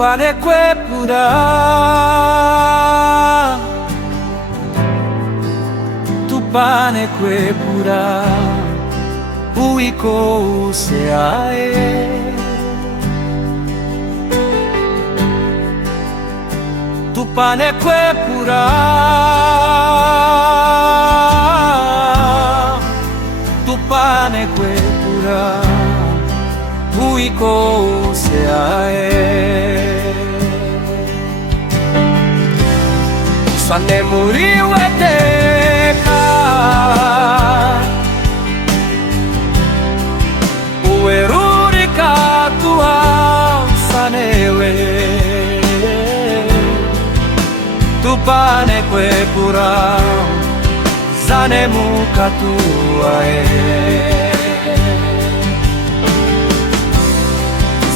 tupane kwepura, tupane kwepura uiko useae. Tupane kwepura, tupane kwepura uiko useae. Sane muriwe teka ueruri katua sanewe. Tupane kwepura zane mukatua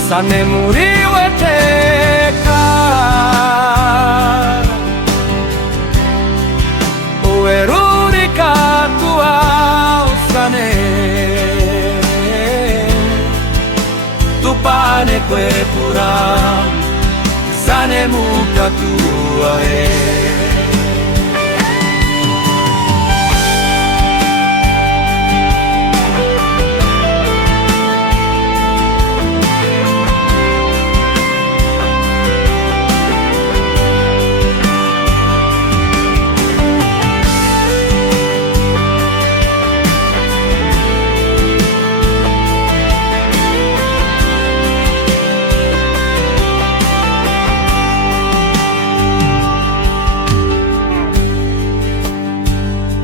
Sane muriwe teka ueruri katua sane. Tupane kwepura zane mukatua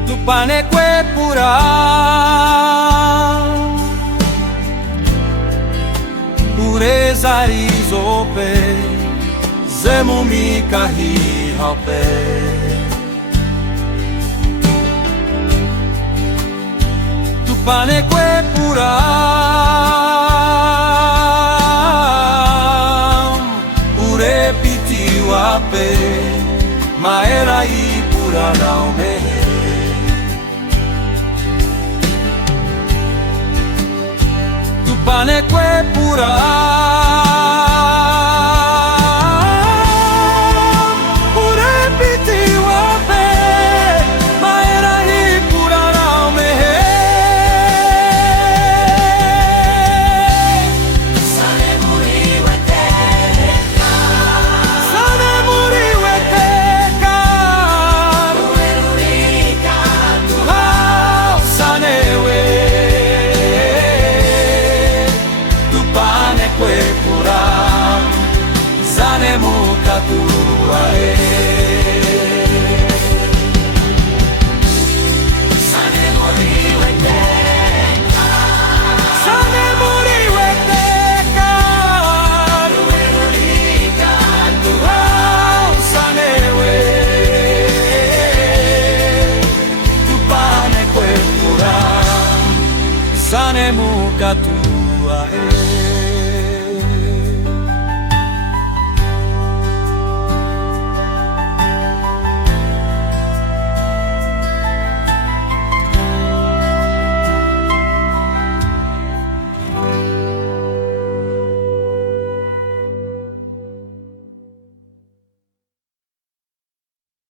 Tupane kwepura pureza rizope zemumika hihape. Tupane kwepura urepiti wape maera ipura naume. Tupane kwepura urepiti wape maera ipura naumehe. Sane muriwe teka, Sane muriwe teka ueruri katua sanewe. Tupane kwepura zane mukatua Sane muriwe teka, Sane muriwe teka ueruri katua sanewe. Tupane kwepura zane mukatua